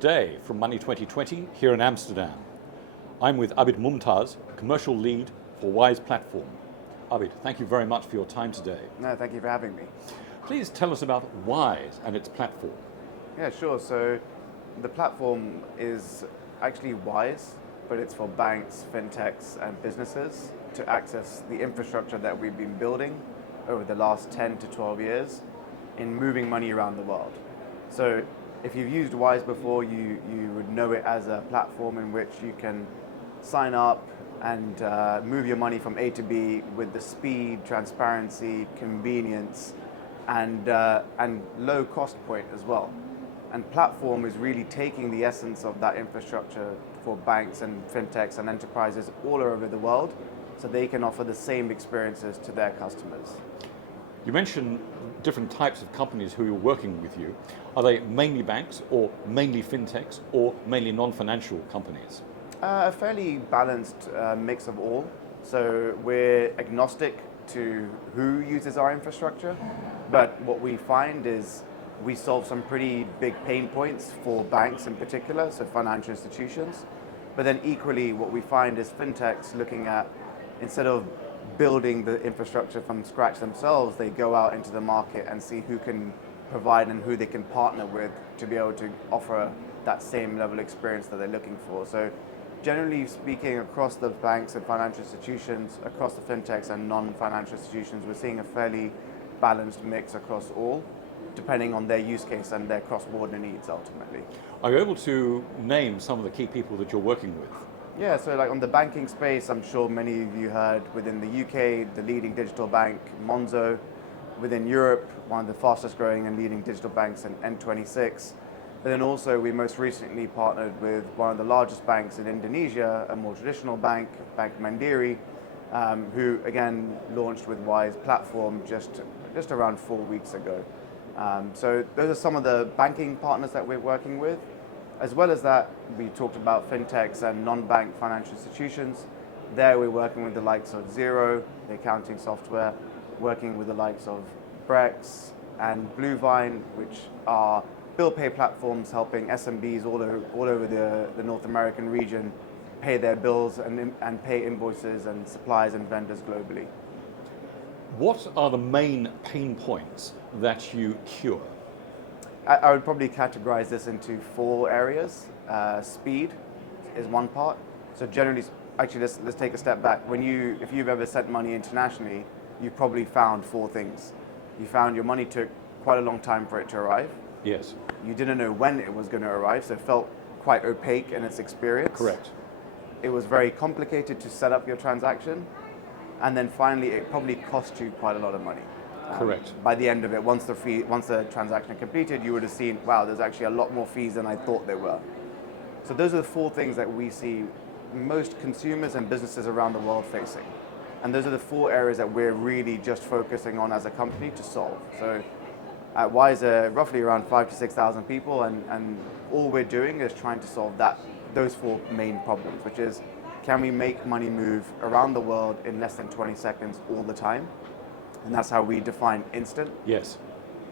day from Money 2020 here in Amsterdam. I'm with Abid Mumtaz, Commercial Lead for Wise Platform. Abid, thank you very much for your time today. No, thank you for having me. Please tell us about Wise and its platform. Yeah, sure. So the platform is actually Wise, but it's for banks, fintechs, and businesses to access the infrastructure that we've been building over the last 10 to 12 years in moving money around the world. So if you've used Wise before, you would know it as a platform in which you can sign up and move your money from A to B with the speed, transparency, convenience, and low cost point as well. And platform is really taking the essence of that infrastructure for banks and fintechs and enterprises all over the world so they can offer the same experiences to their customers. You mentioned different types of companies who are working with you. Are they mainly banks or mainly fintechs or mainly non-financial companies? A fairly balanced mix of all. So we're agnostic to who uses our infrastructure, but what we find is we solve some pretty big pain points for banks in particular, so financial institutions. But then equally what we find is fintechs looking at, instead of building the infrastructure from scratch themselves, they go out into the market and see who can provide and who they can partner with to be able to offer that same level of experience that they're looking for. So generally speaking, across the banks and financial institutions, across the fintechs and non-financial institutions, we're seeing a fairly balanced mix across all, depending on their use case and their cross-border needs ultimately. Are you able to name some of the key people that you're working with? Yeah, so like on the banking space, I'm sure many of you heard within the UK, the leading digital bank, Monzo. Within Europe, one of the fastest growing and leading digital banks, N26. But then also we most recently partnered with one of the largest banks in Indonesia, a more traditional bank, Bank Mandiri, who again launched with Wise Platform just around 4 weeks ago. So those are some of the banking partners that we're working with. As well as that, we talked about fintechs and non-bank financial institutions. There we're working with the likes of Xero, the accounting software, working with the likes of Brex and Bluevine, which are bill pay platforms helping SMBs all over the North American region pay their bills and pay invoices and suppliers and vendors globally. What are the main pain points that you cure? I would probably categorize this into 4 areas. Speed is one part. So generally, actually, let's take a step back. If you've ever sent money internationally, you probably found 4 things. You found your money took quite a long time for it to arrive. Yes. You didn't know when it was going to arrive, so it felt quite opaque in its experience. Correct. It was very complicated to set up your transaction. And then finally, it probably cost you quite a lot of money. Correct. By the end of it, once the transaction completed, you would have seen, wow, there's actually a lot more fees than I thought there were. So those are the 4 things that we see most consumers and businesses around the world facing. And those are the 4 areas that we're really just focusing on as a company to solve. So at Wise, roughly around 5,000 to 6,000 people, and all we're doing is trying to solve those 4 main problems, which is, can we make money move around the world in less than 20 seconds all the time? And that's how we define instant. Yes.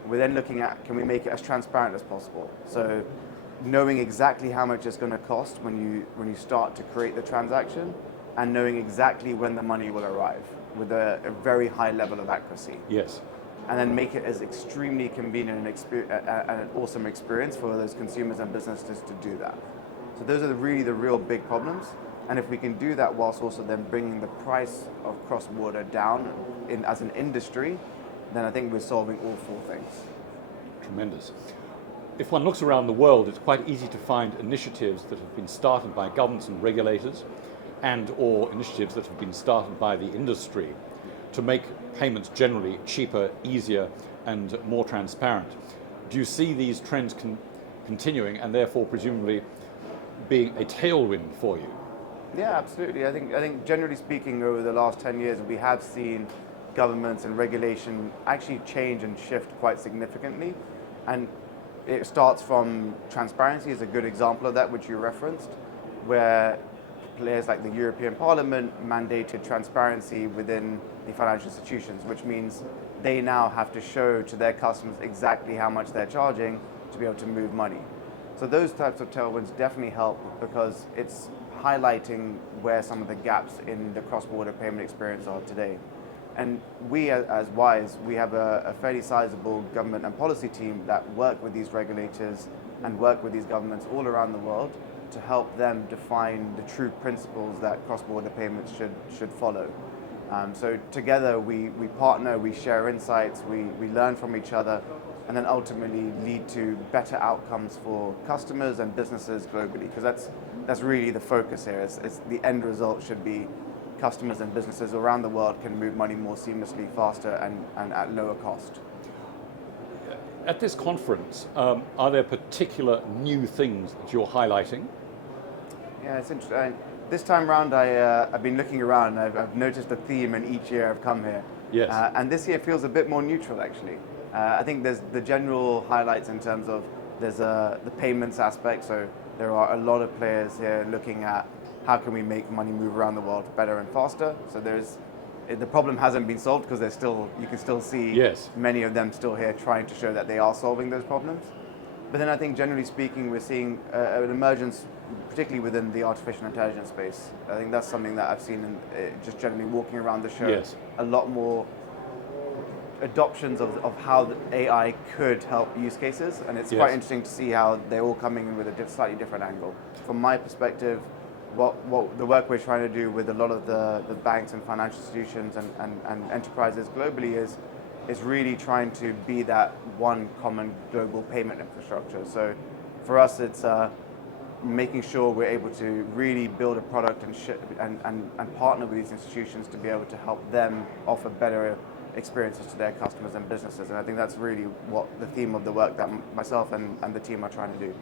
We're then looking at, can we make it as transparent as possible? So knowing exactly how much it's going to cost when you start to create the transaction, and knowing exactly when the money will arrive with a very high level of accuracy. Yes. And then make it as extremely convenient and an awesome experience for those consumers and businesses to do that. So those are really the real big problems. And if we can do that whilst also then bringing the price of cross-border down as an industry, then I think we're solving all 4 things. Tremendous. If one looks around the world, it's quite easy to find initiatives that have been started by governments and regulators and or initiatives that have been started by the industry to make payments generally cheaper, easier and more transparent. Do you see these trends continuing and therefore presumably being a tailwind for you? Yeah, absolutely. I think generally speaking, over the last 10 years, we have seen governments and regulation actually change and shift quite significantly. And it starts from transparency is a good example of that, which you referenced, where players like the European Parliament mandated transparency within the financial institutions, which means they now have to show to their customers exactly how much they're charging to be able to move money. So those types of tailwinds definitely help because it's highlighting where some of the gaps in the cross-border payment experience are today. And we as Wise, we have a fairly sizable government and policy team that work with these regulators and work with these governments all around the world to help them define the true principles that cross-border payments should follow. So together we partner, we share insights, we learn from each other, and then ultimately lead to better outcomes for customers and businesses globally. Because that's really the focus here. It's the end result should be customers and businesses around the world can move money more seamlessly, faster, and at lower cost. At this conference, are there particular new things that you're highlighting? Yeah, it's interesting. This time around, I've been looking around. I've noticed a theme in each year I've come here. Yes. And this year feels a bit more neutral, actually. I think there's the general highlights in terms of there's the payments aspect. So there are a lot of players here looking at how can we make money move around the world better and faster. So the problem hasn't been solved because you can still see Yes. many of them still here trying to show that they are solving those problems. But then I think generally speaking, we're seeing an emergence, particularly within the artificial intelligence space. I think that's something that I've seen just generally walking around the show. Yes. A lot more adoptions of how the AI could help use cases, and it's quite interesting to see how they're all coming in with a slightly different angle. From my perspective, what the work we're trying to do with a lot of the banks and financial institutions and enterprises globally is really trying to be that one common global payment infrastructure. So for us, it's making sure we're able to really build a product and partner with these institutions to be able to help them offer better experiences to their customers and businesses. And I think that's really what the theme of the work that myself and the team are trying to do.